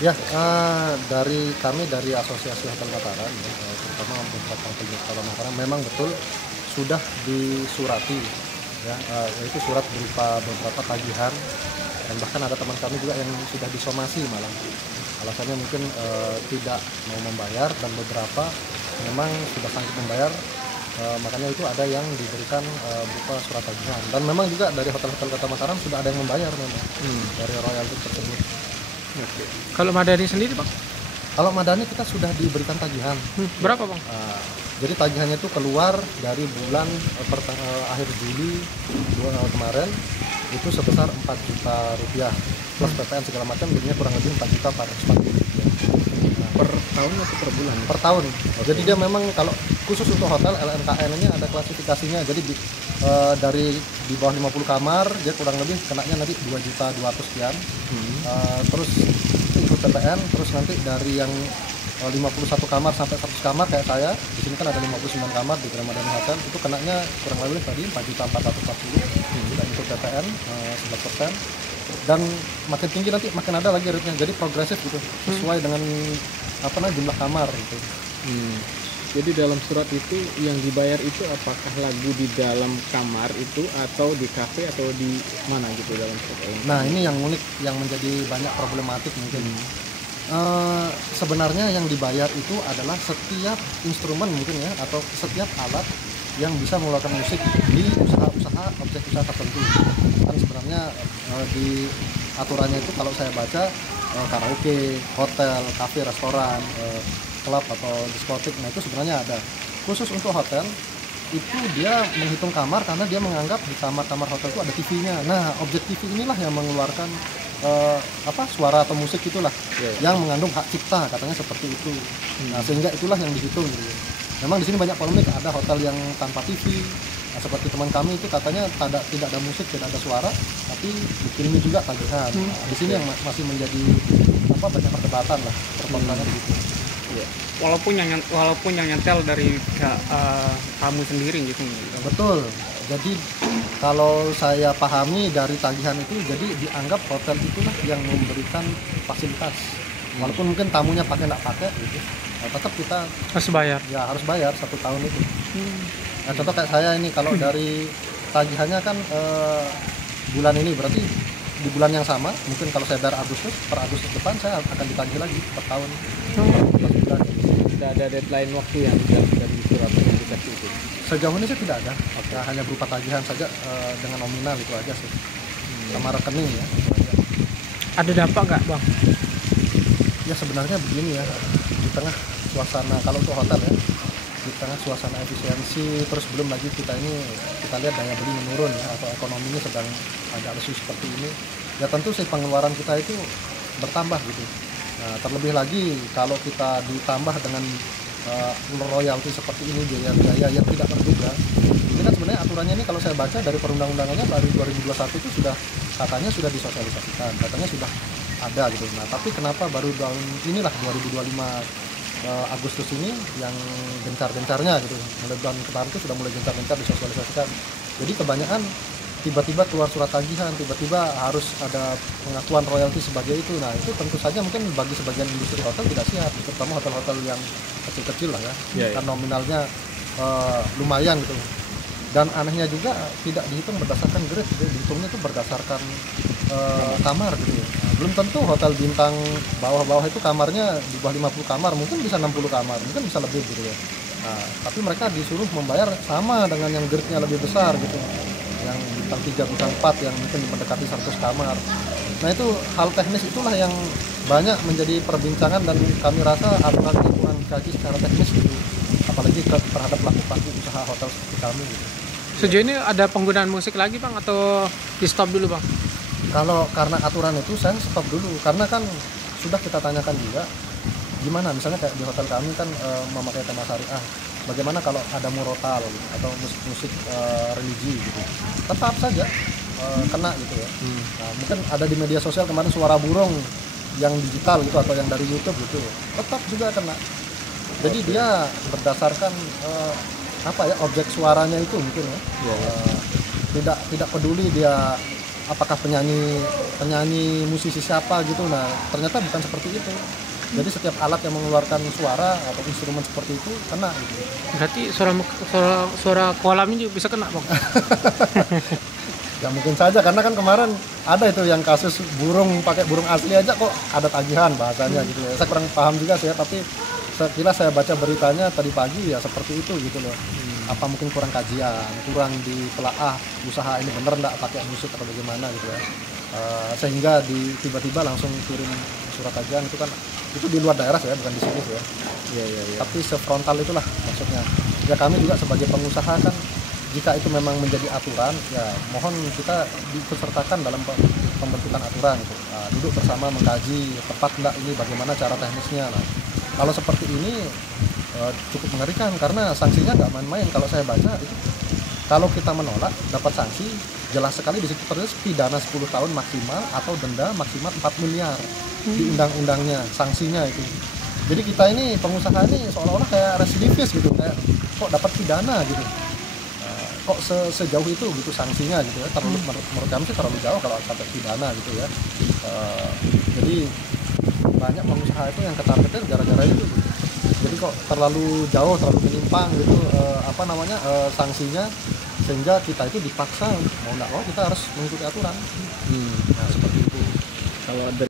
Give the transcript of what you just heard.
Ya, dari kami dari Asosiasi Hotel Mataram ya, terutama beberapa hotel di Kota Mataram memang betul sudah disurati ya, yaitu surat berupa beberapa tagihan dan bahkan ada teman kami juga yang sudah disomasi malah. Alasannya mungkin tidak mau membayar dan beberapa memang sudah sanggup membayar, makanya itu ada yang diberikan berupa surat tagihan dan memang juga dari hotel-hotel Kota Mataram sudah ada yang membayar memang dari royalti tersebut. Oke. Kalau Madani sendiri bang? Kalau Madani kita sudah diberikan tagihan. Berapa bang? Jadi tagihannya itu keluar dari bulan akhir Juli kemarin itu sebesar 4 juta rupiah plus PPN segala macam, jadinya kurang lebih 4 juta 440 rupiah. Per tahun atau per bulan? Per tahun. Jadi dia memang kalau khusus untuk hotel LNKN ini ada klasifikasinya. Jadi dari di bawah 50 kamar dia kurang lebih kenanya nanti 2 juta 200 sekian. Terus ikut PPN, terus nanti dari yang 51 kamar sampai 100 kamar kayak saya, di sini kan ada 59 kamar di Grand Madani Hotel, itu kenanya kurang lebih tadi 4 juta 440 dan ikut PPN 11%. Dan makin tinggi nanti makin ada lagi rate-nya, jadi progresif gitu sesuai dengan jumlah kamar gitu. Jadi dalam surat itu yang dibayar itu apakah lagu di dalam kamar itu atau di kafe atau di mana gitu dalam surat ini? Nah ini yang unik, yang menjadi banyak problematik mungkin. Sebenarnya yang dibayar itu adalah setiap instrumen mungkin ya, atau setiap alat yang bisa mengeluarkan musik di usaha-usaha objek usaha tertentu. Kan sebenarnya di aturannya itu kalau saya baca karaoke, hotel, kafe, restoran, klub atau diskotik, nah itu sebenarnya ada. Khusus untuk hotel itu dia menghitung kamar karena dia menganggap di kamar-kamar hotel itu ada TV-nya. Nah objek TV inilah yang mengeluarkan suara atau musik itulah yang mengandung hak cipta, katanya seperti itu. Nah sehingga itulah yang dihitung gitu. Memang di sini banyak polemik, ada hotel yang tanpa TV. Nah, seperti teman kami itu katanya tidak ada musik, tidak ada suara, tapi dikirimi juga tagihan. Nah, di sini yang masih menjadi banyak perdebatan lah, pertentangan gitu. Ya. Walaupun yang nyetel dari kamu sendiri gitu. Betul. Jadi kalau saya pahami dari tagihan itu, jadi dianggap hotel itulah yang memberikan fasilitas. Walaupun mungkin tamunya pakai nggak pakai gitu, tetap kita Harus bayar. ya harus bayar 1 tahun itu. Nah, contoh kayak saya ini kalau dari tagihannya kan bulan ini berarti di bulan yang sama, mungkin kalau saya bayar Agustus, per Agustus depan saya akan ditagih lagi per tahun. Per bulan. Tidak ada deadline waktu yang dari surat yang dikasih itu. Sejauh ini sih tidak ada, ya, hanya berupa tagihan saja dengan nominal itu aja sih, sama rekening ya. Itu aja. Ada dampak nggak bang? Ya sebenarnya begini ya, di tengah suasana kalau untuk hotel ya, di tengah suasana efisiensi, terus belum lagi kita lihat daya beli menurun ya, atau ekonominya sedang agak lesu seperti ini, ya tentu sih pengeluaran kita itu bertambah gitu. Nah terlebih lagi kalau kita ditambah dengan royalti seperti ini, biaya-biaya yang tidak terduga. Ini kan sebenarnya aturannya ini kalau saya baca dari perundang-undangannya dari 2021 itu katanya sudah disosialisasikan, katanya sudah ada gitu. Nah tapi kenapa baru tahun inilah 2025 Agustus ini yang gencar-gencarnya gitu, mulai bulan kemarin itu sudah mulai gencar-gencar disosialisasikan. Jadi kebanyakan tiba-tiba keluar surat tagihan, tiba-tiba harus ada pengakuan royalti sebagai itu. Nah itu tentu saja mungkin bagi sebagian industri hotel tidak siap, terutama hotel-hotel yang kecil-kecil lah ya, kan nominalnya lumayan gitu. Dan anehnya juga tidak dihitung berdasarkan grade, dihitungnya itu berdasarkan kamar gitu. Nah, belum tentu hotel bintang bawah-bawah itu kamarnya di bawah 50 kamar, mungkin bisa 60 kamar, mungkin bisa lebih gitu ya. Nah, tapi mereka disuruh membayar sama dengan yang grade-nya lebih besar gitu, yang bintang 3, bintang 4 yang mungkin mendekati 100 kamar. Nah itu hal teknis itulah yang banyak menjadi perbincangan dan kami rasa aturan ini kurang dikaji secara teknis gitu, apalagi terhadap pelaku-pelaku usaha hotel seperti kami gitu. Sejauh ini ada penggunaan musik lagi bang atau di stop dulu bang? Kalau karena aturan itu saya stop dulu, karena kan sudah kita tanyakan juga gimana misalnya kayak di hotel kami kan memakai tema syariah, bagaimana kalau ada murotal gitu, atau musik-musik religi gitu, tetap saja kena gitu ya. Nah, mungkin ada di media sosial kemarin suara burung yang digital gitu atau yang dari YouTube gitu, tetap juga kena. Jadi dia berdasarkan objek suaranya itu mungkin ya. Tidak peduli dia apakah penyanyi musisi siapa gitu. Nah ternyata bukan seperti itu. Jadi setiap alat yang mengeluarkan suara atau instrumen seperti itu kena gitu. Berarti suara kolam ini bisa kena, Bang. Ya mungkin saja, karena kan kemarin ada itu yang kasus burung pakai burung asli aja kok ada tagihan bahasanya gitu ya. Saya kurang paham juga sih ya, tapi sekilas saya baca beritanya tadi pagi ya seperti itu gitu loh. Apa mungkin kurang kajian, kurang ditelaah usaha ini bener enggak pakai musik atau bagaimana gitu ya. Sehingga tiba-tiba langsung kirim surat kajian, itu kan itu di luar daerah ya, bukan di sini ya. Iya. Tapi sefrontal itulah maksudnya. Ya kami juga sebagai pengusaha kan, jika itu memang menjadi aturan, ya mohon kita diikutsertakan dalam pembentukan aturan gitu. Duduk bersama mengkaji tepat enggak ini, bagaimana cara teknisnya. Nah, kalau seperti ini cukup mengerikan karena sanksinya nggak main-main. Kalau saya baca itu, kalau kita menolak dapat sanksi, jelas sekali di situ tertulis pidana 10 tahun maksimal atau denda maksimal 4 miliar di undang-undangnya sanksinya itu. Jadi kita ini pengusaha ini seolah-olah kayak residivis gitu, kayak kok dapat pidana gitu. Kok sejauh itu gitu sanksinya gitu ya. Menurut kami sih terlalu jauh kalau sampai pidana gitu ya. Jadi banyak pengusaha itu yang ketar-ketir gara-gara itu gitu. Jadi kok terlalu jauh, terlalu menyimpang gitu sanksinya, sehingga kita itu dipaksa mau nggak mau kita harus mengikuti aturan. Nah seperti itu. Kalau ada